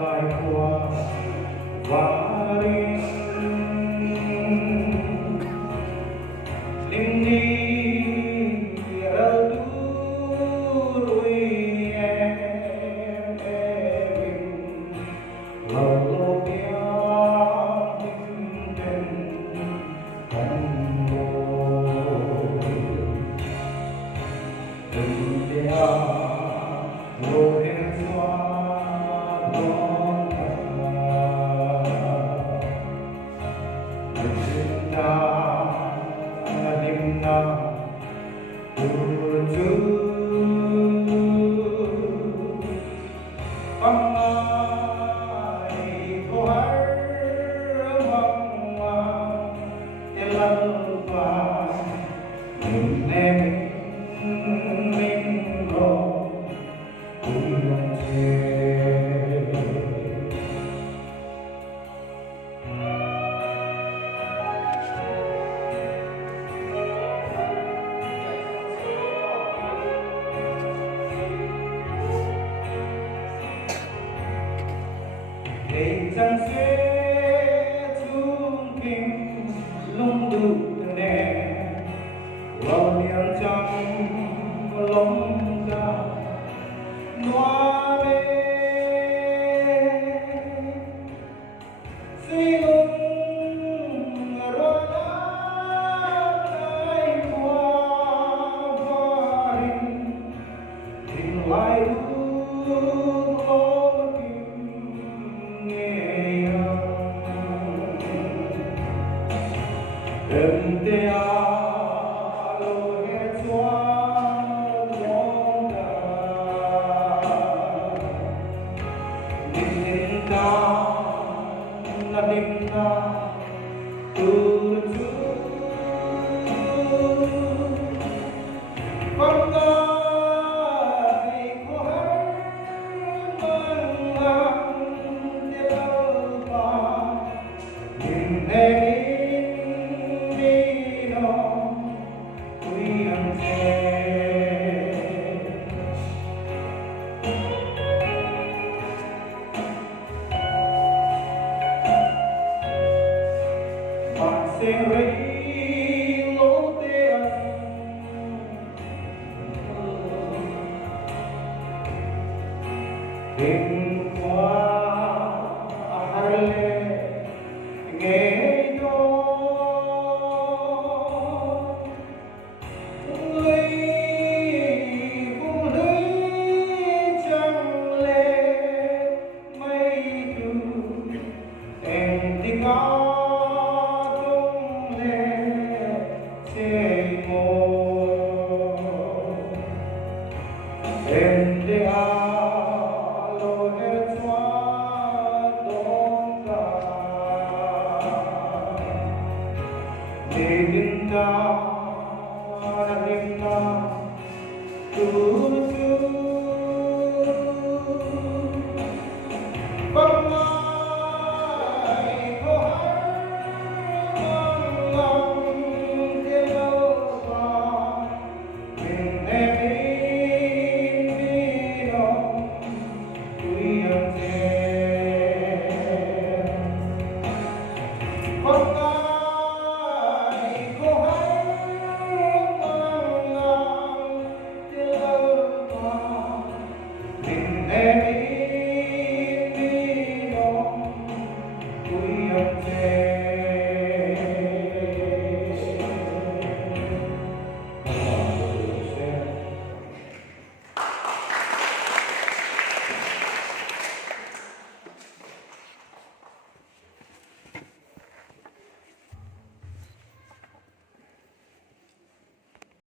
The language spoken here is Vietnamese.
trải qua và đi linh đi đâu đuôi em lâu lâu kia tình thân tình dia rồi em xóa đón ta tuju pangai kohar mong elalpa minne mingo uyong để chẳng sẽ chung kinh lung đủ nè vào niềm trong lòng ta noa về suy lung rồi lại qua hình lại Ente a lo he choa long da Nin da na nin da tu tu Con ai có hay mang ngang theo ba Nhìn thấy sẽ lấy lỗ tê đêm qua hai lệ nghe gió lấy cũng lấy chẳng lệ mây thu em thì có Ente a lo he choa đón ta Để đừng ta tu